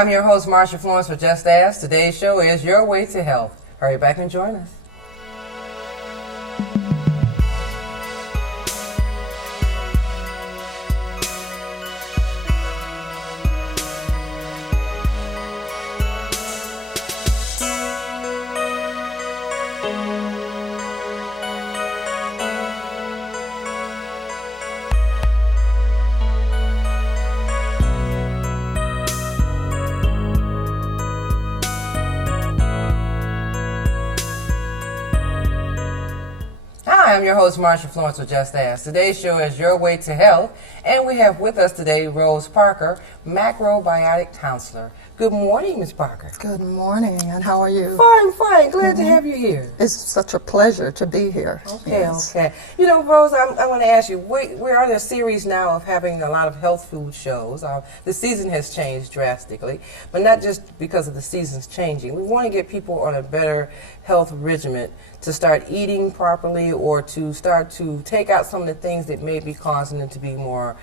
I'm your host, Marsha Florence for Just Ask. Today's show is Your Way to Health. Hurry back and join us. Hi, I'm your host, Marsha Florence with Just Ask. Today's show is Your Way to Health, and we have with us today Rose Parker, macrobiotic counselor. Good morning, Ms. Parker. Good morning, and how are you? Fine. Glad to have you here. It's such a pleasure to be here. Okay. You know, Rose, I want to ask you, we're on a series now of having a lot of health food shows. The season has changed drastically, but not just because of the seasons changing. We want to get people on a better health regimen to start eating properly or to start to take out some of the things that may be causing them to be more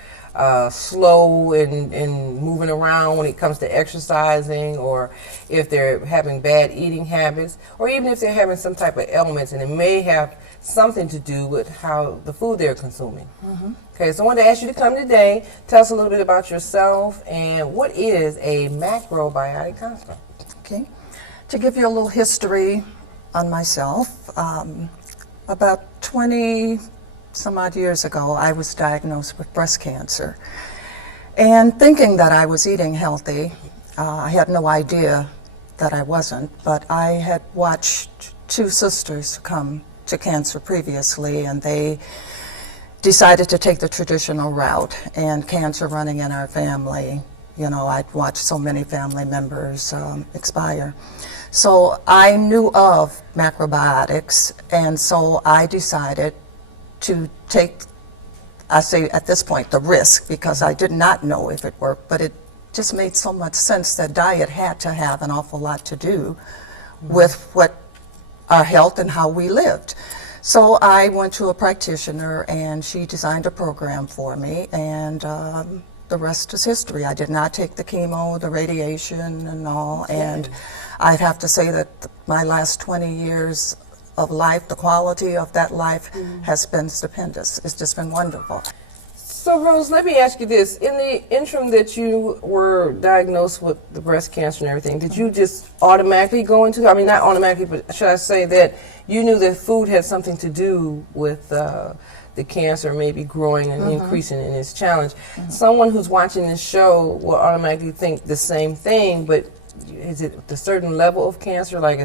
slow in moving around when it comes to exercising, or if they're having bad eating habits, or even if they're having some type of ailments, and it may have something to do with how the food they're consuming. Okay, so I wanted to ask you to come today, tell us a little bit about yourself and what is a macrobiotic counselor. Okay. To give you a little history on myself, about 20 some odd years ago, I was diagnosed with breast cancer. And thinking that I was eating healthy, I had no idea that I wasn't, but I had watched two sisters succumb to cancer previously, and they decided to take the traditional route, and cancer running in our family. You know, I'd watched so many family members expire. So I knew of macrobiotics, and so I decided to take, I say at this point, the risk, because I did not know if it worked, but it just made so much sense that diet had to have an awful lot to do with what our health and how we lived. So I went to a practitioner, and she designed a program for me, and the rest is history. I did not take the chemo, the radiation, and all, and I'd have to say that my last 20 years of life, the quality of that life has been stupendous. It's just been wonderful. So Rose, let me ask you this. In the interim that you were diagnosed with the breast cancer and everything, did you just automatically go into, I mean not automatically, but should I say that you knew that food had something to do with the cancer maybe growing and increasing in its challenge? Someone who's watching this show will automatically think the same thing, but is it a certain level of cancer? Like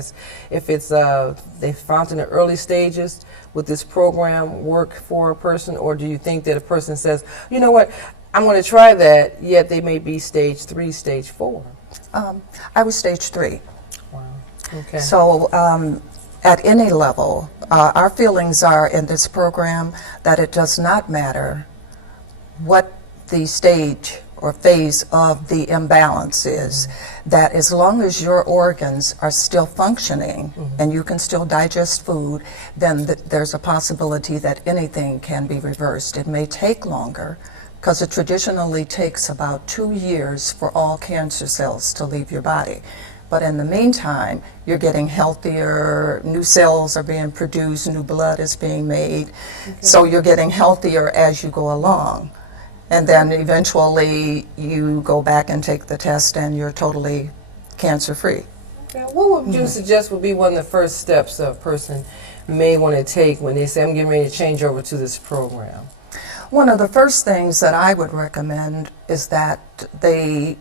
if it's they found in the early stages, would this program work for a person, or do you think that a person says, you know what, I'm going to try that, yet they may be stage 3, stage 4? I was stage 3. Wow. Okay. So at any level, our feelings are in this program that it does not matter what the stage or phase of the imbalance is, that as long as your organs are still functioning and you can still digest food, then there's a possibility that anything can be reversed. It may take longer, because it traditionally takes about 2 years for all cancer cells to leave your body. But in the meantime, you're getting healthier, new cells are being produced, new blood is being made, so you're getting healthier as you go along. And then eventually you go back and take the test and you're totally cancer-free. Okay. What would you suggest would be one of the first steps a person may want to take when they say, I'm getting ready to change over to this program? One of the first things that I would recommend is that they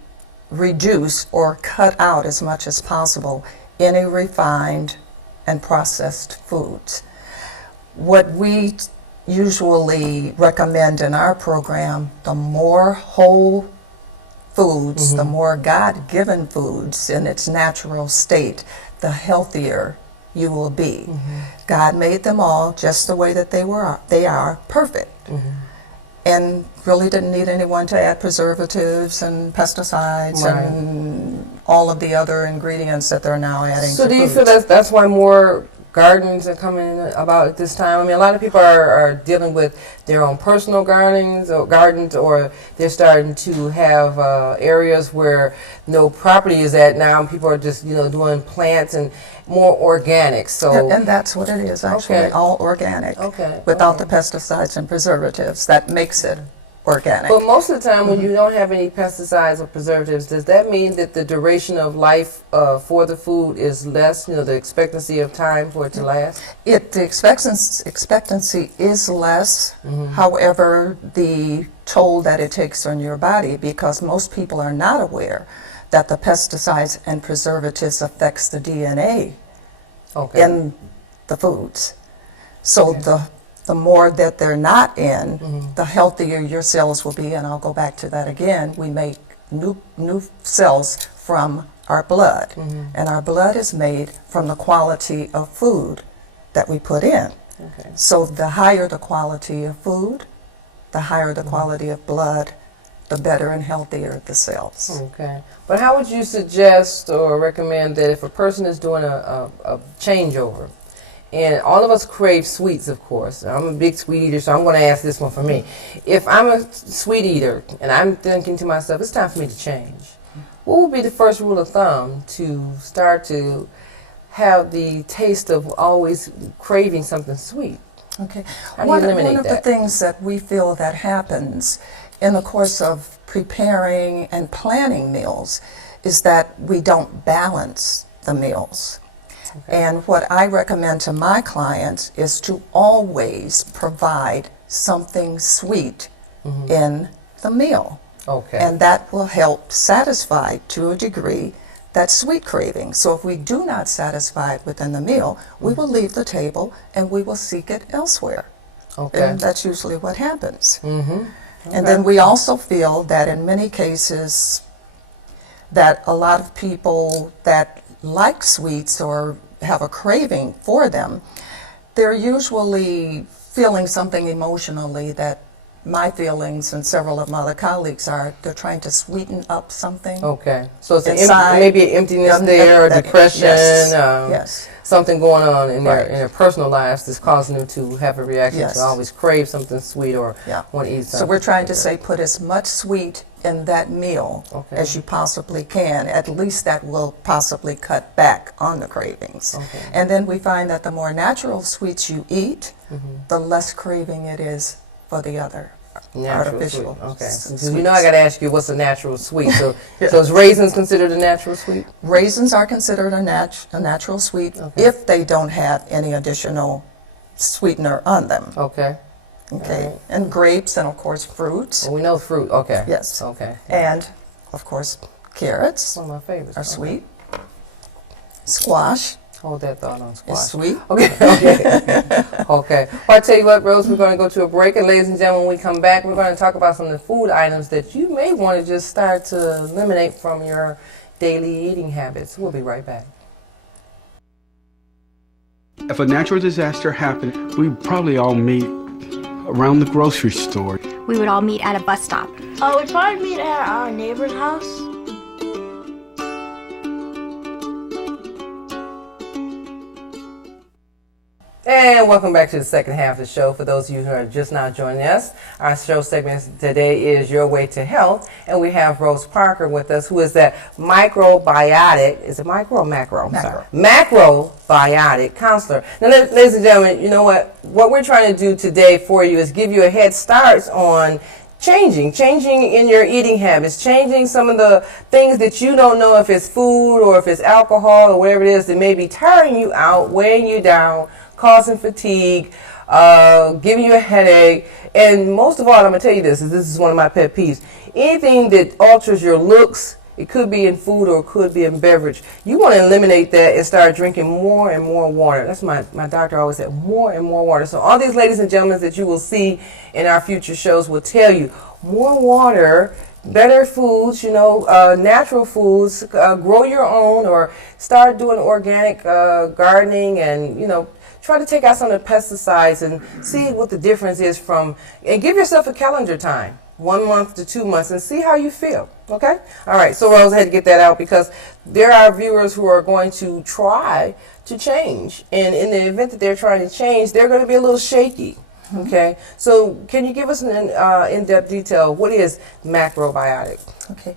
reduce or cut out as much as possible any refined and processed foods. What we usually recommend in our program, the more whole foods, the more God-given foods in its natural state, the healthier you will be. God made them all just the way that they are perfect. And really didn't need anyone to add preservatives and pesticides and all of the other ingredients that they're now adding So to do you foods. feel that's why more gardens are coming in about at this time? I mean, a lot of people are dealing with their own personal gardens, or they're starting to have areas where no property is at now, and people are just doing plants and more organic. So And that's what it is, actually, Okay. all organic. Okay, Without okay. the pesticides and preservatives. That makes it organic. But most of the time, when you don't have any pesticides or preservatives, does that mean that the duration of life for the food is less? The expectancy of time for it to last. The expectancy is less. However, the toll that it takes on your body, because most people are not aware that the pesticides and preservatives affects the DNA Okay. in the foods. So the more that they're not in, the healthier your cells will be. And I'll go back to that again. We make new cells from our blood, and our blood is made from the quality of food that we put in. Okay. So the higher the quality of food, the higher the quality of blood, the better and healthier the cells. Okay. But how would you suggest or recommend that if a person is doing a changeover, and all of us crave sweets, of course. I'm a big sweet eater, so I'm going to ask this one for me. If I'm a sweet eater and I'm thinking to myself, it's time for me to change, what would be the first rule of thumb to start to have the taste of always craving something sweet? Okay. How do you eliminate one of the that? things that we feel that happens in the course of preparing and planning meals is that we don't balance the meals. And what I recommend to my clients is to always provide something sweet in the meal. Okay. And that will help satisfy, to a degree, that sweet craving. So if we do not satisfy it within the meal, we will leave the table and we will seek it elsewhere. Okay. And that's usually what happens. Mm-hmm. And then we also feel that in many cases that a lot of people that like sweets or have a craving for them, they're usually feeling something emotionally that my feelings and several of my other colleagues are, they're trying to sweeten up something. Okay. So it's Inside. maybe an emptiness there, or depression, Yes. Yes. something going on in Right. their personal lives that's causing them to have a reaction Yes. to always crave something sweet or Yeah. want to eat something. So we're trying to say put as much sweet in that meal Okay. as you possibly can. At least that will possibly cut back on the cravings. Okay. And then we find that the more natural sweets you eat, the less craving it is for the other Natural artificial sweet. Okay. sweets. So I got to ask you, what's a natural sweet? So, so is raisins considered a natural sweet? Raisins are considered a natural sweet Okay. if they don't have any additional sweetener on them. Okay. Okay. Alright. And grapes and of course fruits. Well, we know fruit. Okay. Yes. Okay. And of course carrots One of my favorites. are Okay. sweet. Squash Hold that thought on squash. is sweet. Okay, okay. Okay. Well, I tell you what, Rose, we're going to go to a break. And ladies and gentlemen, when we come back, we're going to talk about some of the food items that you may want to just start to eliminate from your daily eating habits. We'll be right back. If a natural disaster happened, we'd probably all meet around the grocery store. We would all meet at a bus stop. Oh, we'd probably meet at our neighbor's house. And welcome back to the second half of the show. For those of you who are just now joining us, our show segment today is Your Way to Health, and we have Rose Parker with us, who is that microbiotic, is it micro or macro? Macro. Macrobiotic counselor. Now, ladies and gentlemen, you know what we're trying to do today for you is give you a head start on changing in your eating habits, changing some of the things that you don't know if it's food or if it's alcohol or whatever it is that may be tiring you out, weighing you down, causing fatigue, giving you a headache. And most of all, I'm going to tell you this is one of my pet peeves. Anything that alters your looks, it could be in food or it could be in beverage. You want to eliminate that and start drinking more and more water. That's my doctor always said, more and more water. So all these ladies and gentlemen that you will see in our future shows will tell you more water, better foods, natural foods, grow your own, or start doing organic gardening, and try to take out some of the pesticides and see what the difference is and give yourself a calendar time. 1 month to 2 months, and see how you feel. Okay? All right. So Rose, I had to get that out because there are viewers who are going to try to change, and in the event that they're trying to change, they're going to be a little shaky. Okay. So can you give us an in-depth detail? What is macrobiotic? Okay.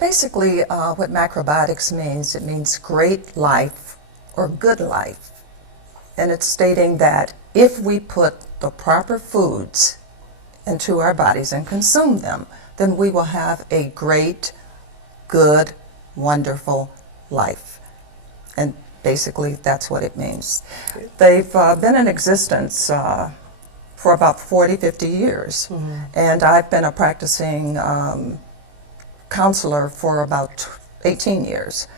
Basically, what macrobiotics means, it means great life or good life. And it's stating that if we put the proper foods into our bodies and consume them, then we will have a great, good, wonderful life. And basically, that's what it means. They've been in existence for about 40, 50 years. And I've been a practicing counselor for about 18 years.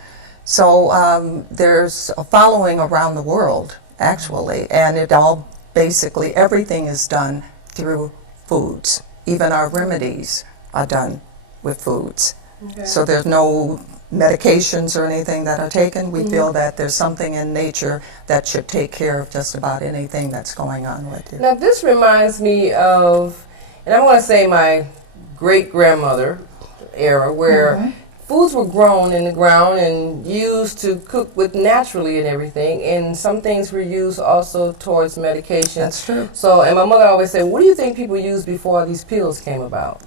So there's a following around the world, actually, and it all basically, everything is done through foods. Even our remedies are done with foods. Okay. So there's no medications or anything that are taken. We feel that there's something in nature that should take care of just about anything that's going on with you. Now, this reminds me of, and I want to say my great-grandmother era, where foods were grown in the ground and used to cook with naturally and everything, and some things were used also towards medication. That's true. So, and my mother always said, what do you think people used before these pills came about?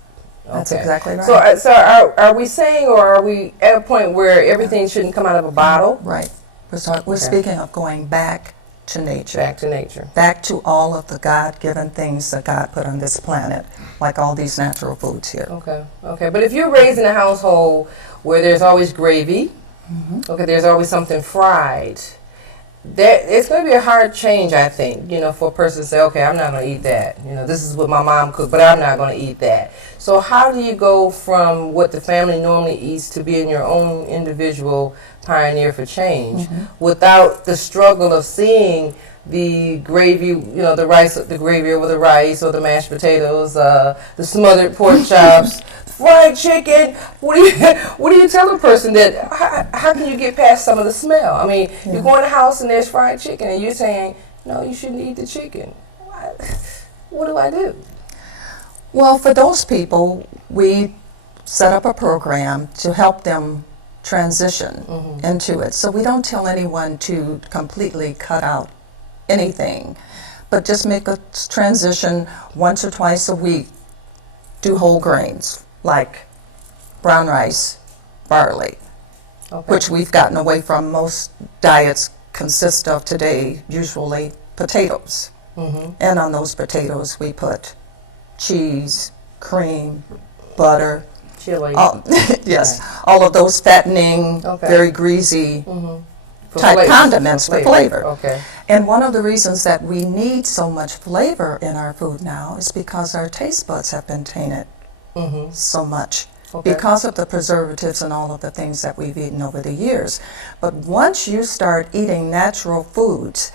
That's Okay. exactly right. So are we saying, or are we at a point where everything shouldn't come out of a bottle? Right. We're speaking of going back to nature. Back to nature. Back to all of the God-given things that God put on this planet, like all these natural foods here. Okay, okay. But if you're raised in a household where there's always gravy, okay, there's always something fried, it's going to be a hard change, I think, for a person to say, okay, I'm not going to eat that. This is what my mom cooked, but I'm not going to eat that. So how do you go from what the family normally eats to being your own individual pioneer for change without the struggle of seeing the gravy, the rice, the gravy over the rice or the mashed potatoes, the smothered pork chops, fried chicken? What do you tell a person that, how can you get past some of the smell? I mean, you go in the house and there's fried chicken and you're saying, no, you shouldn't eat the chicken. What do I do? Well, for those people, we set up a program to help them transition into it. So we don't tell anyone to completely cut out anything, but just make a transition once or twice a week. Do whole grains like brown rice, barley, Okay. which we've gotten away from. Most diets consist of today usually potatoes. And on those potatoes we put cheese, cream, butter, Chili. yes, all of those fattening, Okay. very greasy For type flavor. condiments for flavor. Okay. And one of the reasons that we need so much flavor in our food now is because our taste buds have been tainted so much Okay. because of the preservatives and all of the things that we've eaten over the years. But once you start eating natural foods,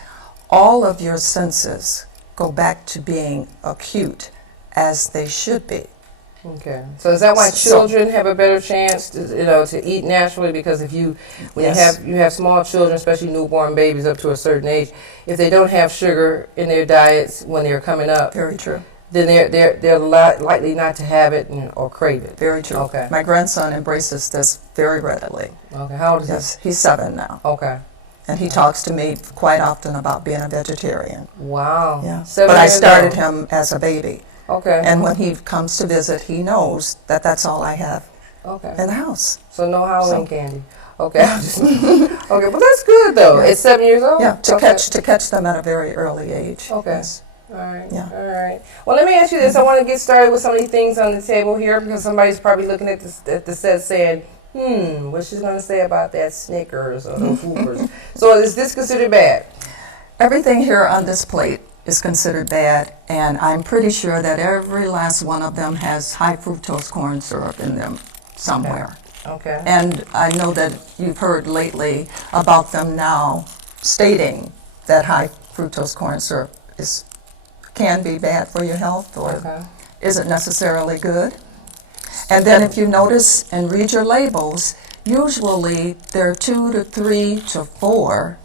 all of your senses go back to being acute as they should be. Okay. So is that why So- children have a better chance to eat naturally? Because when Yes. you have small children, especially newborn babies up to a certain age, if they don't have sugar in their diets when they're coming up, Very true. then they're likely not to have it or crave it. Very true. Okay. My grandson embraces this very readily. Okay. How old is Yes, he's 7 now. he? Okay. And he talks to me quite often about being a vegetarian. Wow. Yeah. 7 But I years started old. him as a baby. Okay. And when he comes to visit, he knows that that's all I have Okay. in the house. So no Halloween So- candy. Okay. Okay. Well, that's good though. Yeah. It's 7 years old. Yeah, to Okay. catch them at a very early age. Okay. Yes. All right. Yeah. All right. Well, let me ask you this. I want to get started with some of these things on the table here because somebody's probably looking at the set saying, what's she going to say about that Snickers or those Whoopers? So is this considered bad? Everything here on this plate is considered bad, and I'm pretty sure that every last one of them has high fructose corn syrup in them somewhere. Okay. And I know that you've heard lately about them now stating that high fructose corn syrup can be bad for your health or Okay. isn't necessarily good. And then if you notice and read your labels, usually there are 2 to 3 to 4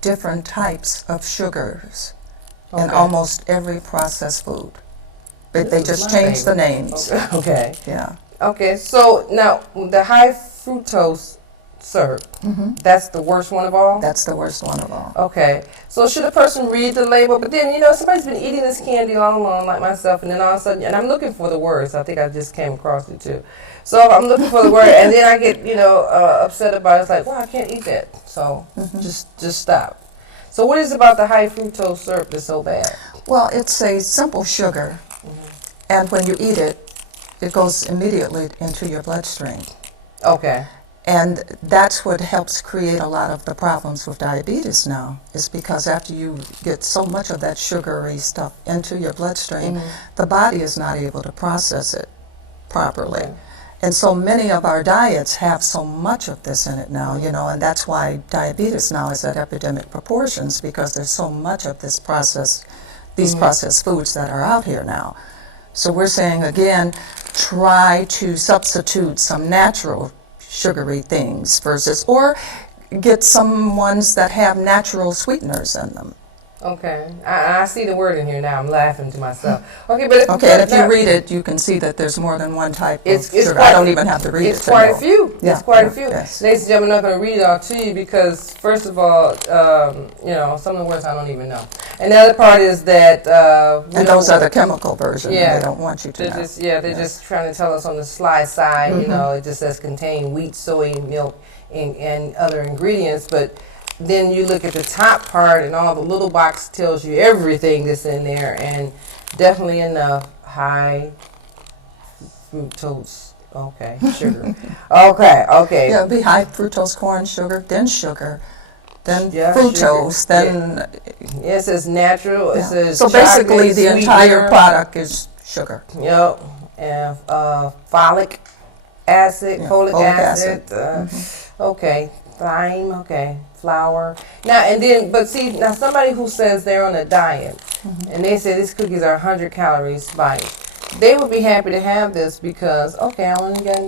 different types of sugars in Okay. almost every processed food. They just changed the names. Okay. Yeah. Okay, so now the high fructose syrup, that's the worst one of all? That's the worst one of all. Okay, so should a person read the label? But then, somebody's been eating this candy all along, like myself, and then all of a sudden, and I'm looking for the words. I think I just came across it too. So I'm looking for the word, and then I get, upset about it. It's like, well, I can't eat that. So just stop. So what is it about the high fructose syrup that's so bad? Well, it's a simple sugar, and when you eat it, it goes immediately into your bloodstream. Okay. And that's what helps create a lot of the problems with diabetes now, is because after you get so much of that sugary stuff into your bloodstream, the body is not able to process it properly. Okay. And so many of our diets have so much of this in it now, and that's why diabetes now is at epidemic proportions, because there's so much of this these processed foods that are out here now. So we're saying, again, try to substitute some natural sugary things or get some ones that have natural sweeteners in them. Okay, I see the word in here now. I'm laughing to myself. Okay, but And if you read it, you can see that there's more than one type of sugar. I don't even have to read it. It's quite a few. Yeah, it's quite a few. yes. Ladies and gentlemen, I'm not going to read it all to you because, first of all, some of the words I don't even know. And the other part is that and those are the chemical versions. Yeah. They don't want you to know. They're just trying to tell us on the sly side. It just says contain wheat, soy, milk, and other ingredients, but then you look at the top part and all the little box tells you everything that's in there, and definitely enough high fructose. Okay, sugar. Okay. Yeah, it'd be high fructose corn sugar, then sugar, then Yeah, fructose, sugar. then. Yeah, it says natural. It Yeah. says So basically, chocolate, the entire sweetener. product is sugar. Yep, and folic acid, Yeah, folic folic acid. Okay, thyme. Okay, flour. Now and then, but see, now somebody who says they're on a diet and they say these cookies are 100 calories by, they would be happy to have this because I only got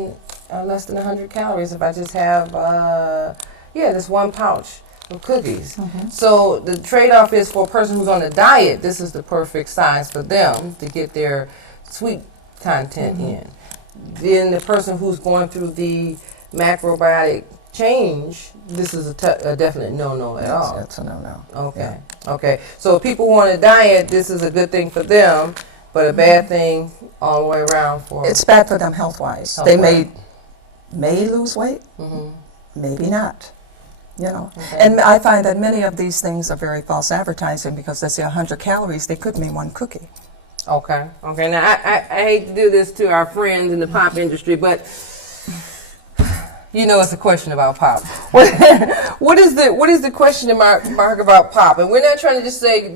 less than 100 calories if I just have this one pouch of cookies. So the trade-off is for a person who's on a diet, this is the perfect size for them to get their sweet content in. Then the person who's going through the macrobiotic change, this is a definite no-no at all. That's a no-no. Okay. Okay. So if people want a diet, this is a good thing for them, but a bad thing all the way around for. It's bad for them health-wise. They may lose weight, maybe not. Okay. And I find that many of these things are very false advertising because they say 100 calories, they could mean one cookie. Okay. Now I hate to do this to our friends in the pop industry, but it's a question about pop. What is the question mark about pop? And we're not trying to just say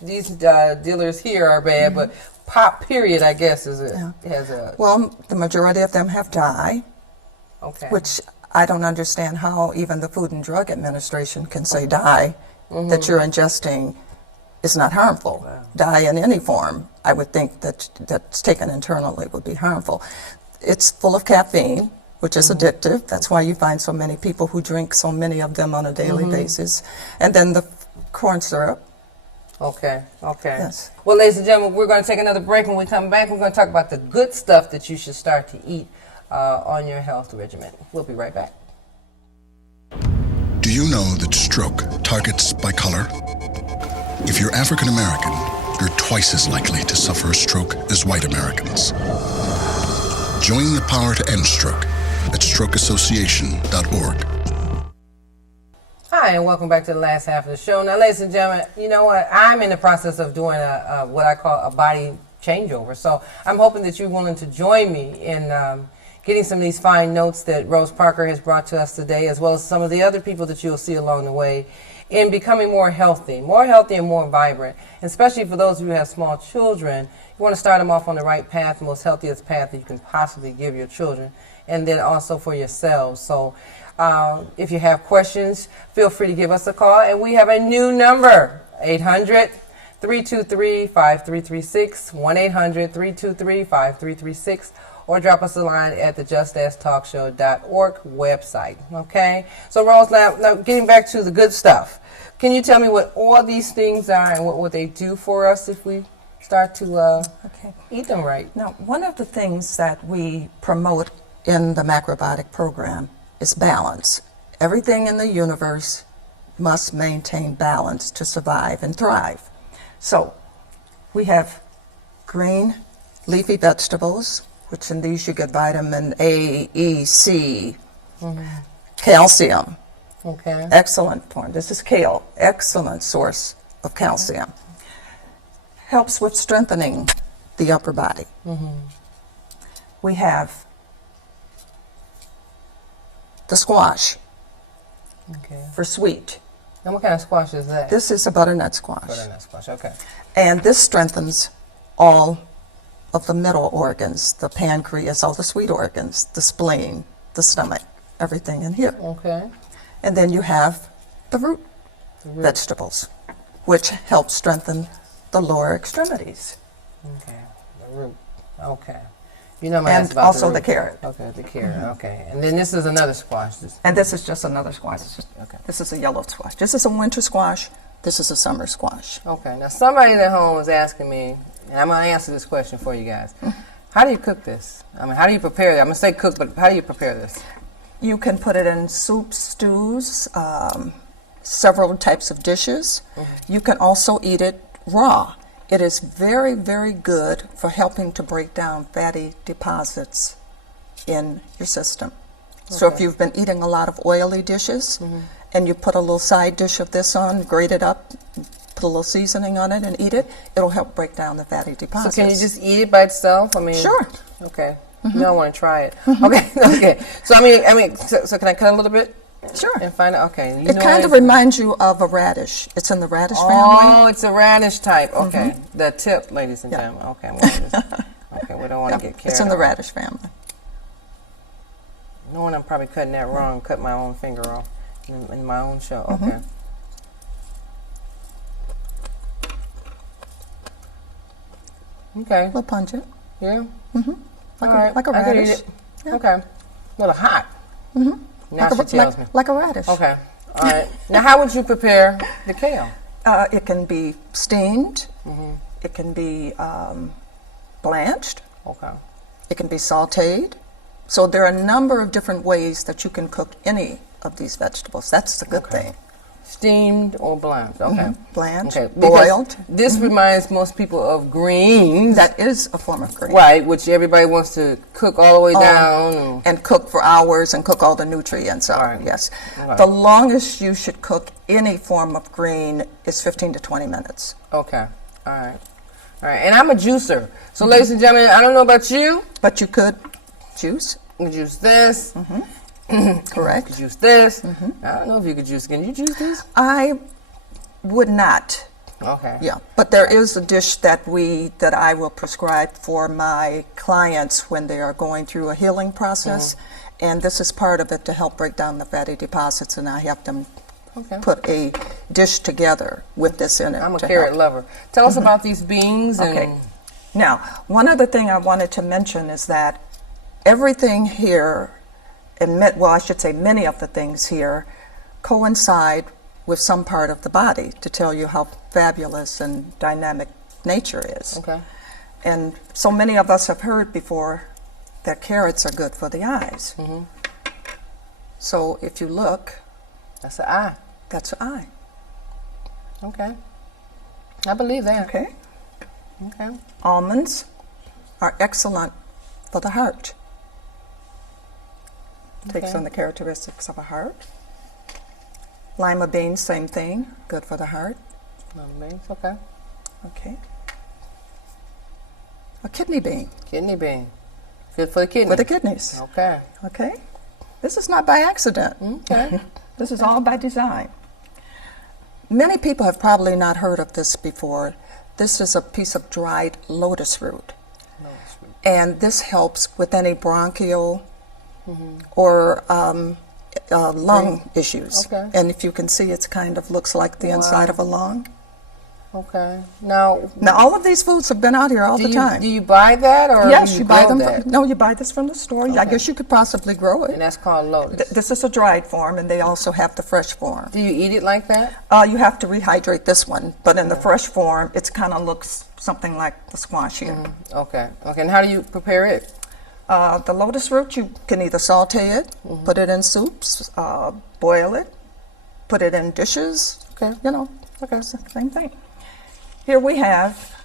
these dealers here are bad, but pop period, I guess, has a. Well, the majority of them have dye, which I don't understand how even the Food and Drug Administration can say dye that you're ingesting is not harmful. Wow. Dye in any form, I would think that's taken internally would be harmful. It's full of caffeine, which is addictive. That's why you find so many people who drink so many of them on a daily basis. And then the corn syrup. Okay. Yes. Well, ladies and gentlemen, we're going to take another break. When we come back, we're going to talk about the good stuff that you should start to eat on your health regimen. We'll be right back. Do you know that stroke targets by color? If you're African American, you're twice as likely to suffer a stroke as white Americans. Join the power to end stroke at strokeassociation.org. Hi, and welcome back to the last half of the show. Now, ladies and gentlemen, you know what? I'm in the process of doing what I call a body changeover. So I'm hoping that you're willing to join me in getting some of these fine notes that Rose Parker has brought to us today, as well as some of the other people that you'll see along the way, in becoming more healthy and more vibrant, especially for those of you who have small children. You want to start them off on the right path, the most healthiest path that you can possibly give your children, and then also for yourselves. So if you have questions, feel free to give us a call. And we have a new number, 800-323-5336, 1-800-323-5336, or drop us a line at the justasktalkshow.org website. Okay? So, Rose, now getting back to the good stuff. Can you tell me what all these things are and what would they do for us if we start to Okay. eat them right. Now, one of the things that we promote in the macrobiotic program is balance. Everything in the universe must maintain balance to survive and thrive. So, we have green leafy vegetables, which in these you get vitamin A, E, C, calcium, Okay. excellent form. This is kale, excellent source of calcium. Helps with strengthening the upper body. We have the squash Okay. for sweet. And what kind of squash is that? This is a butternut squash. Butternut squash. Okay. And this strengthens all of the middle organs, the pancreas, all the sweet organs, the spleen, the stomach, everything in here. Okay. And then you have the root vegetables, which help strengthen the lower extremities. Okay. The root. Okay. You know my ass And about also the the root. carrot. Okay, the carrot. Okay. And then this is another squash. And this is just another squash. Okay. This is a yellow squash. This is a winter squash. This is a summer squash. Okay. Now somebody at home is asking me, and I'm going to answer this question for you guys. How do you cook this? I mean, how do you prepare it? I'm going to say cook, but how do you prepare this? You can put it in soups, stews, several types of dishes. You can also eat it raw. It is very, very good for helping to break down fatty deposits in your system. So if Okay. you've been eating a lot of oily dishes and you put a little side dish of this on, grate it up, put a little seasoning on it and eat it, it'll help break down the fatty So deposits. can you just eat it by itself? I mean, Sure. Okay. You don't want to try it. Okay. Okay. So so can I cut a little bit Sure. and find out? Okay. You It know kind of what reminds you of a radish. It's in the radish family. Oh, it's a radish type. Okay. The tip, ladies and Yeah. gentlemen. Okay. Okay. We don't want to get carried It's in the away. radish family. Knowing I'm probably cutting that wrong, cut my own finger off in my own show. Okay. Okay. A little pungent. Yeah. Like, All right. like a I could eat radish. it. Okay. A little hot. Now she tells me. Like a radish. Okay. All right. Now, how would you prepare the kale? It can be steamed. It can be blanched. Okay. It can be sautéed. So there are a number of different ways that you can cook any of these vegetables. That's the good thing. Steamed or blanched? Okay. Blanched, Okay. Because boiled. This reminds most people of greens. That is a form of green. Right, which everybody wants to cook all the way down. And cook for hours and cook all the nutrients out. Right. Yes. Okay. The longest you should cook any form of green is 15 to 20 minutes. Okay. All right. All right. And I'm a juicer. So, ladies and gentlemen, I don't know about you. But you could juice, You can juice this. correct? Juice this. I don't know if you could juice. Can you juice this? I would not. Okay. Yeah, but there is a dish that I will prescribe for my clients when they are going through a healing process, and this is part of it to help break down the fatty deposits. And I have them Okay. put a dish together with this in it. I'm a to carrot help. lover. Tell us about these beans and Okay. Now, one other thing I wanted to mention is that everything here, I should say many of the things here, coincide with some part of the body to tell you how fabulous and dynamic nature is. Okay. And so many of us have heard before that carrots are good for the eyes. So if you look, That's an eye. that's an eye. Okay. I believe that. Okay. Okay. Almonds are excellent for the heart. Takes Okay. on the characteristics of a heart. Lima beans, same thing, good for the heart. Beans. Okay. Okay. A kidney bean Kidney bean. Good for the kidney. for the kidneys. Okay. Okay. This is not by accident. Okay. This is all by design. Many people have probably not heard of this before. This is a piece of dried lotus root. And this helps with any bronchial or lung issues. Okay. And if you can see, it kind of looks like the inside of a lung. Okay. Now, Now, all of these foods have been out here all the time. do you buy that or Yes, do you buy grow them. that? No, you buy this from the store. I Okay. guess you could possibly grow it. And that's called lotus. This is a dried form, and they also have the fresh form. Do you eat it like that? You have to rehydrate this one, but in the fresh form, it kind of looks something like the squash here. Okay. Okay. And how do you prepare it? The lotus root, you can either saute it, put it in soups, boil it, put it in dishes. Okay. You know, same thing. Here we have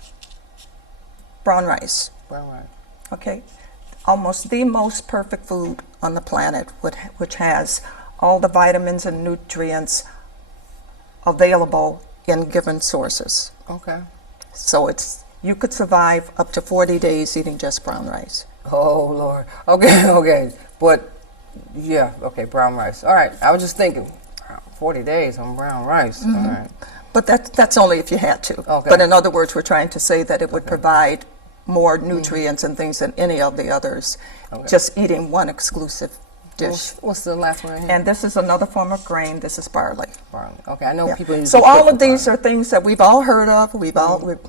brown rice. Brown rice. Okay, almost the most perfect food on the planet, which has all the vitamins and nutrients available in given sources. Okay. So you could survive up to 40 days eating just brown rice. Oh Lord. Okay. Okay. But yeah. Okay. Brown rice. All right. I was just thinking, 40 days on brown rice. All right. But that's only if you had to. Okay. But in other words, we're trying to say that it would provide more nutrients and things than any of the others, just eating one exclusive dish. What's the last one? Right here? And this is another form of grain. This is barley. Barley. Okay. I know Yeah. people use. So the all purple of these barley. are things that we've all heard of.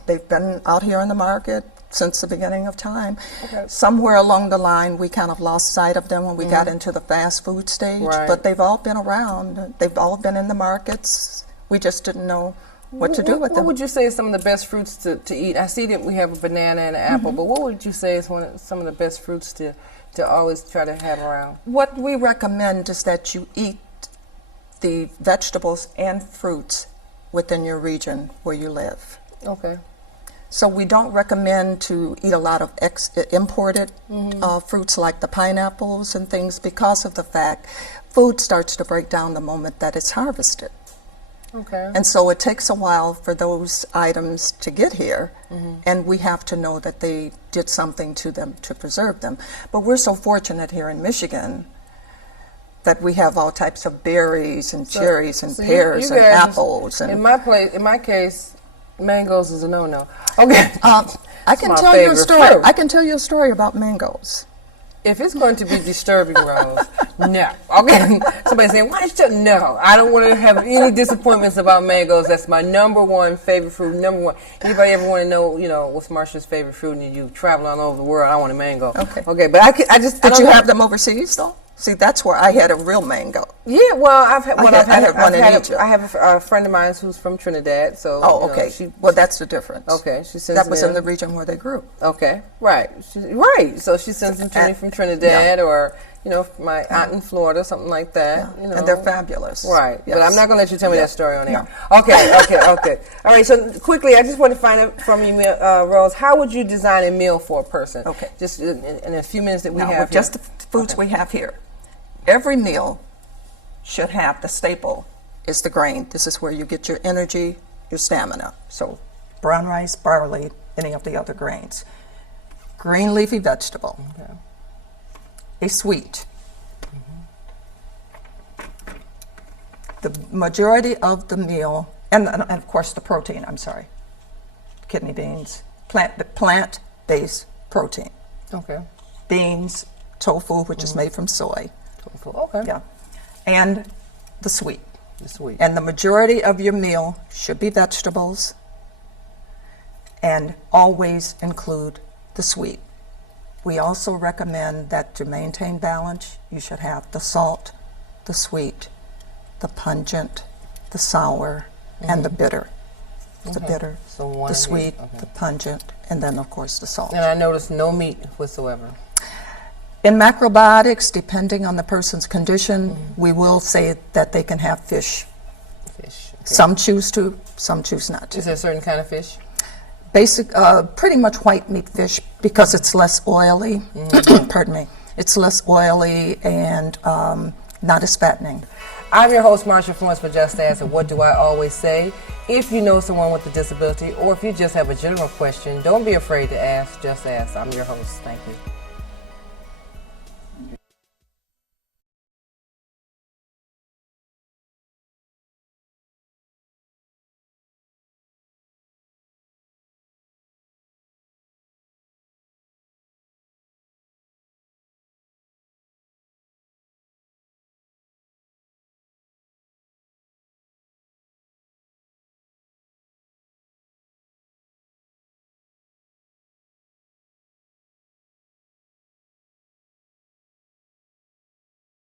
They've been out here in the market since the beginning of time. Okay. Somewhere along the line, we kind of lost sight of them when we got into the fast food stage. Right. But they've all been around. They've all been in the markets. We just didn't know what to do with What them. would you say is some of the best fruits to eat? I see that we have a banana and an apple, but what would you say is some of the best fruits to always try to have around? What we recommend is that you eat the vegetables and fruits within your region where you live. Okay. So we don't recommend to eat a lot of imported fruits like the pineapples and things because of the fact food starts to break down the moment that it's harvested. Okay. And so it takes a while for those items to get here, and we have to know that they did something to them to preserve them. But we're so fortunate here in Michigan that we have all types of berries and cherries and So pears you and guys- apples. And in my case, mangoes is a no-no. Okay. I can my tell you a favorite story. fruit. I can tell you a story about mangoes. If it's going to be disturbing, Rose, no. Okay. Somebody's saying, why did you? No. I don't want to have any disappointments about mangoes. That's my number one favorite fruit. Number one. Anybody ever want to know, what's Marsha's favorite fruit and you travel all over the world, I want a mango. Okay. Okay, but I just. Did don't you know. have them overseas though? See, that's where I had a real mango. Yeah, well, I've had one. I had one in Egypt. I have a friend of mine who's from Trinidad, so. Oh, okay. Well, that's the difference. Okay, she sends That was me in the region where they grew. Okay, right, right. So she sends them to me from Trinidad, or my aunt in Florida, something like that. And they're fabulous. Right, Yes. but I'm not going to let you tell me that story on air. No. Okay. All right, so quickly, I just want to find out from you, Rose, how would you design a meal for a person? Okay. Just in a few minutes that we Now, have with just the foods we have here, every meal should have the staple is the grain. This is where you get your energy, your stamina. So brown rice, barley, any of the other grains. Green leafy vegetable. Okay. A sweet. The majority of the meal, and of course the protein, kidney beans, plant-based protein. Okay. Beans, tofu, which is made from soy. Okay. Yeah. And the sweet. The sweet. And the majority of your meal should be vegetables and always include the sweet. We also recommend that to maintain balance, you should have the salt, the sweet, the pungent, the sour, and the bitter. The bitter, So one the of sweet, each. Okay. the pungent, and then of course the salt. And I noticed no meat whatsoever. In macrobiotics, depending on the person's condition, we will say that they can have fish. Fish. Okay. Some choose to, some choose not to. Is there a certain kind of fish? Pretty much white meat fish because it's less oily. Pardon me. It's less oily and not as fattening. I'm your host, Marsha Florence for Just Ask, and what do I always say? If you know someone with a disability or if you just have a general question, don't be afraid to ask. Just ask. I'm your host. Thank you.